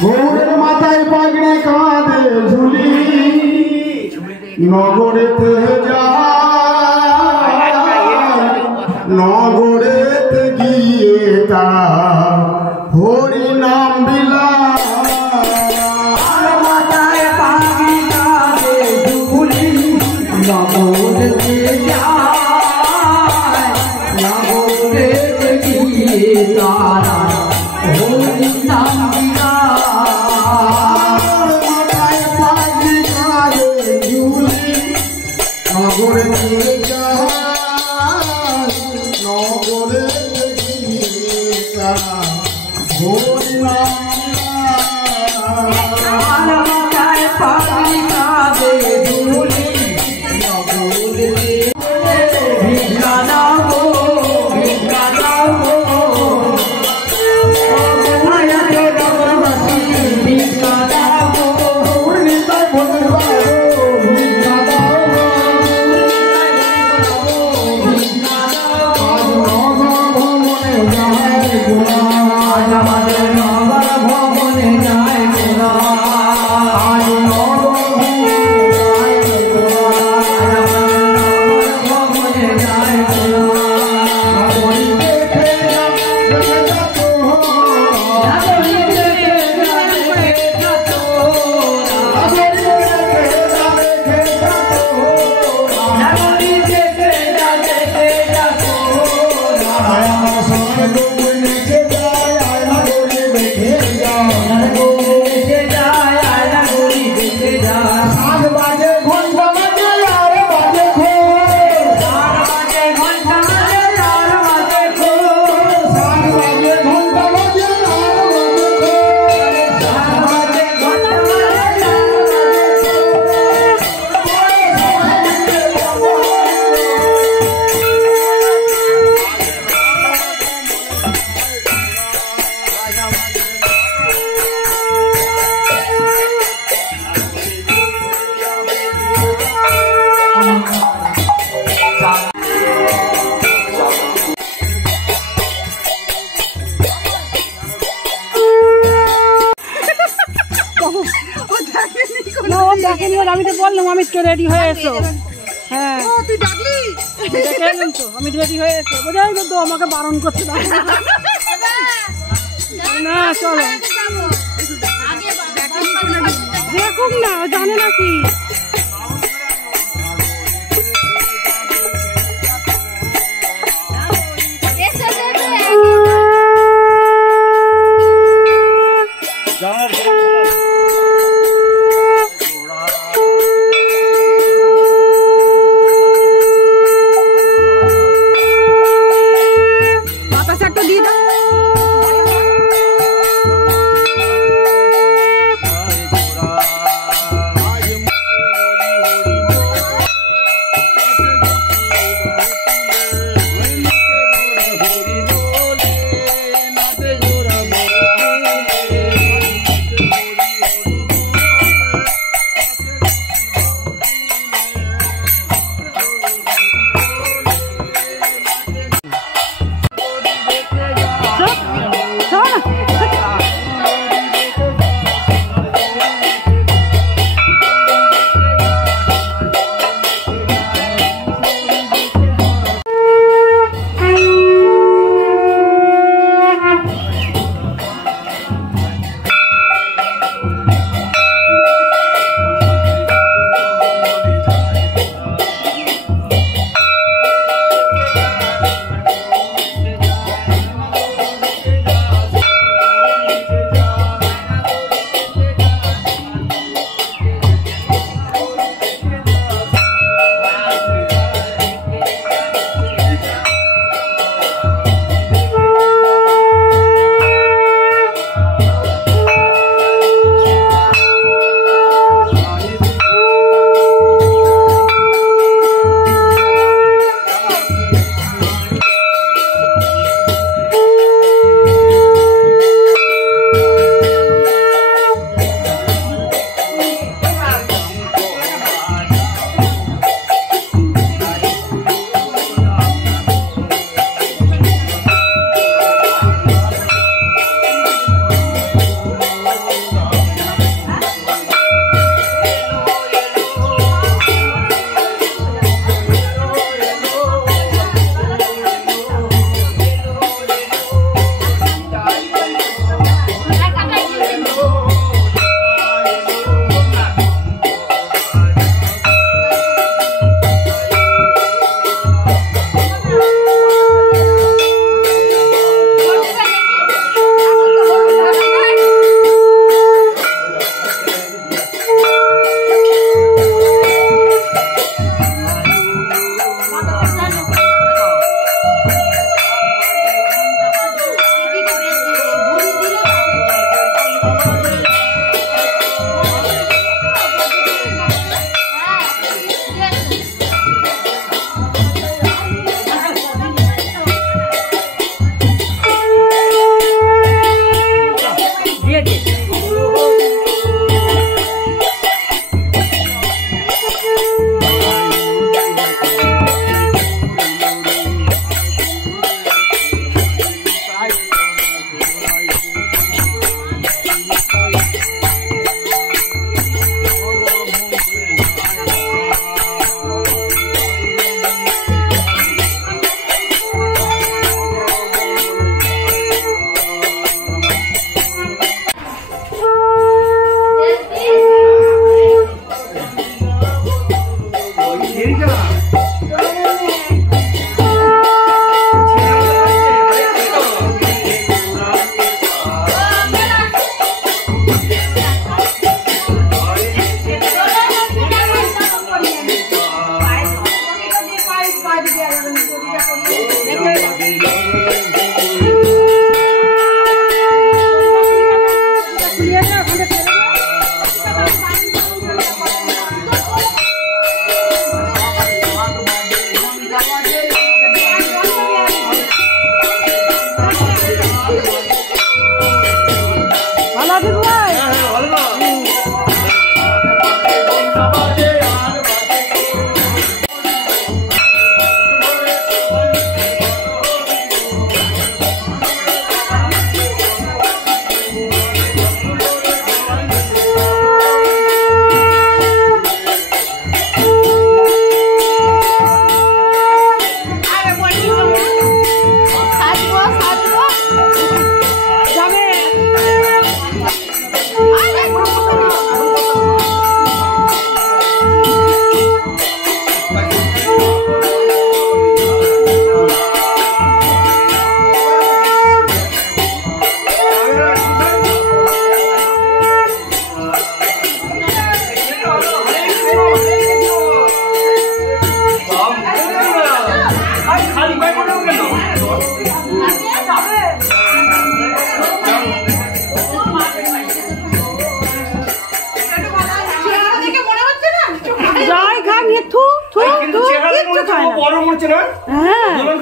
গৌরের মাথায় পাগড়ি কাঁধে ঝুলি নগরেতে যায় নগরেতে গিয়ে তার হরি নাম বিলায় মাথায় পাগড়ি কাঁধে ঝুলি নগরেতে যায় নগরেতে গিয়ে তারা হরি নাম নগরে নগরে মাথায় পাগড়ি কাঁধে ঝুলি নগরেতে ভিক্ষা দাও ভিক্ষা দাও মায়াতে নগরবাসী ভিক্ষা দাও আমাদের নগর ভবনে যায় গোরা আজ ভবনে যায় আমি তো বললাম আমি তো রেডি হয়ে এসো হ্যাঁ তুই ডাকলি তো আমি রেডি হয়ে এসো বোঝাই তো আমাকে বারণ করতে না চলো দেখুন না জানে নাকি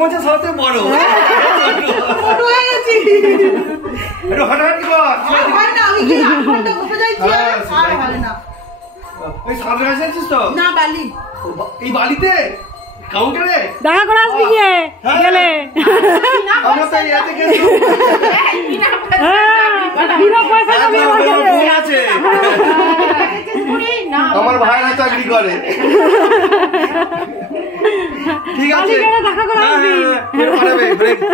মনে হচ্ছে সবচেয়ে বড়। ছোট হয়ে গেছি। একটু হাঁটাহাঁটি কর। হয় না, আমি কি 8 ঘন্টা বসে যাচ্ছি আর হয় না। ওই সামনে কাছে আছিস তো? না বালি। এই বালিতে কাউন্টারে দেখা করে আসবি গিয়ে গেলে। আমরা তো ইয়াতে গেছি। বিনা পয়সা আমার বোন আছে, আমার ভাইরা চাকরি করে। ঠিক আছে, দেখা করে আসবি।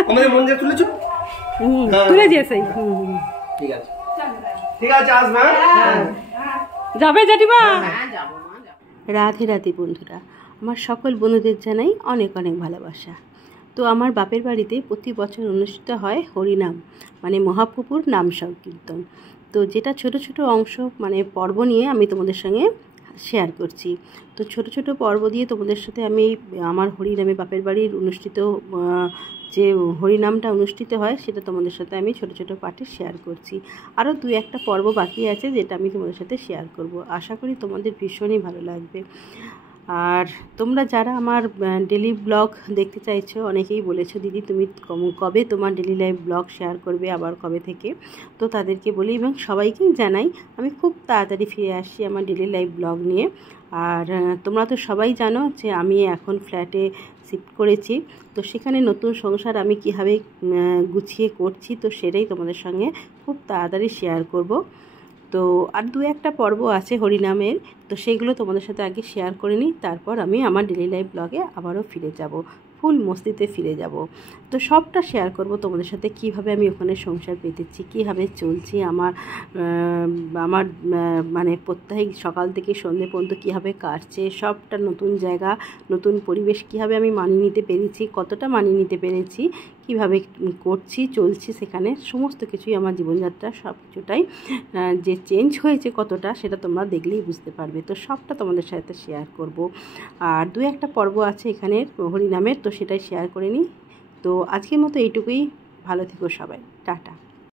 আমাদের মন দিয়ে তুলেছ, তুলে দিয়েছে। ঠিক আছে, ঠিক আছে, আসবে। যাবে জেঠিমা? রাধে রাধে বন্ধুরা, আমার সকল বন্ধুদের জানাই অনেক অনেক ভালোবাসা। তো আমার বাপের বাড়িতে প্রতি বছর অনুষ্ঠিত হয় হরিনাম, মানে মহাপ্রভুর নাম সংকীর্তন। তো যেটা ছোট ছোট অংশ, মানে পর্ব নিয়ে আমি তোমাদের সঙ্গে শেয়ার করছি। তো ছোট ছোট পর্ব দিয়ে তোমাদের সাথে আমি আমার হরিনামে বাপের বাড়ির অনুষ্ঠিত যে হরিনামটা অনুষ্ঠিত হয় সেটা তোমাদের সাথে আমি ছোট ছোট পার্টে শেয়ার করছি। আরও 2-1টা পর্ব বাকি আছে যেটা আমি তোমাদের সাথে শেয়ার করব। আশা করি তোমাদের ভীষণই ভালো লাগবে। আর তোমরা যারা আমার ডেলি ব্লগ দেখতে চাইছো, অনেকেই বলেছো দিদি তুমি কবে তোমার ডেলি লাইফ ব্লগ শেয়ার করবে, আবার কবে থেকে। তো তাদেরকে বলি এবং সবাইকেই জানাই আমি খুব তাড়াতাড়ি ফিরে আসছি আমার ডেলি লাইফ ব্লগ নিয়ে। আর তোমরা তো সবাই জানো যে আমি এখন ফ্ল্যাটে শিফট করেছি, তো সেখানে নতুন সংসার আমি কীভাবে গুছিয়ে করছি তো সেটাই তোমাদের সঙ্গে খুব তাড়াতাড়ি শেয়ার করব। তো আর 2-1টা পর্ব আছে হরিনামের, তো সেইগুলো তোমাদের সাথে আগে শেয়ার করে নিই, তারপর আমি আমার ডেলি লাইফ ব্লগে আবারও ফিরে যাব, ফুল মস্তিতে ফিরে যাব। তো সবটা শেয়ার করব তোমাদের সাথে, কিভাবে আমি ওখানে সংসার পেতেছি, কীভাবে চলছি, আমার মানে প্রত্যেক সকাল থেকে সন্ধ্যে পর্যন্ত কীভাবে কাটছে, সবটা নতুন জায়গা, নতুন পরিবেশ কীভাবে আমি মানিয়ে নিতে পেরেছি, কতটা মানিয়ে নিতে পেরেছি, কীভাবে করছি চলছি সেখানে, সমস্ত কিছুই আমার জীবনযাত্রা সব কিছুটাই যে চেঞ্জ হয়েছে কতটা সেটা তোমরা দেখলেই বুঝতে পারবে। তো সবটা তোমাদের সাথে শেয়ার করব। আর 2-1টা পর্ব আছে এখানে হরিনামের, তো সেটাই শেয়ার করে নিই। তো আজকের মতো এইটুকুই, ভালো থেকো সবাই, টাটা।